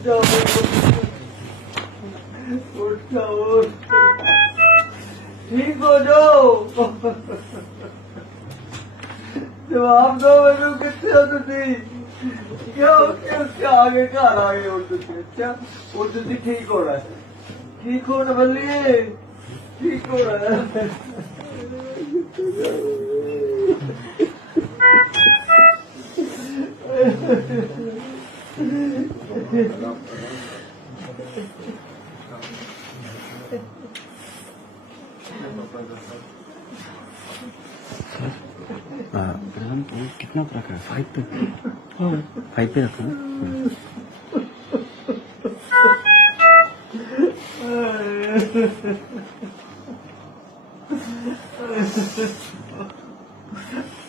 उठ जाओ ठीक हो जाओ जवाब दो मैनू कितने हो तुसी क्या उसके उसके आगे घर आ गए तुसी अच्छा और तुसी ठीक होना है ठीक होना बल्लिए ठीक होना है पर रखा है फाइव पे फाइव पे रखा है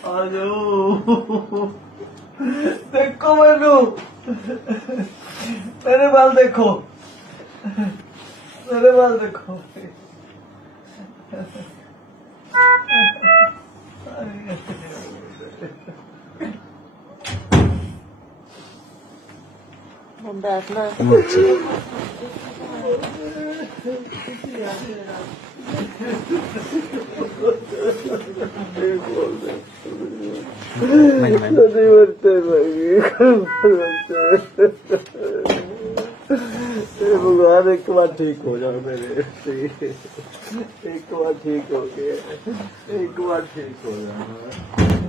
आ जाओ देखो मैनू मेरे बाल देखो मेरे बाल देखो हम बैठना है मैंने मैंने नहीं बनते भाई भगवान एक बार ठीक हो जाओ मेरे एक बार ठीक हो गया एक बार ठीक हो जाओ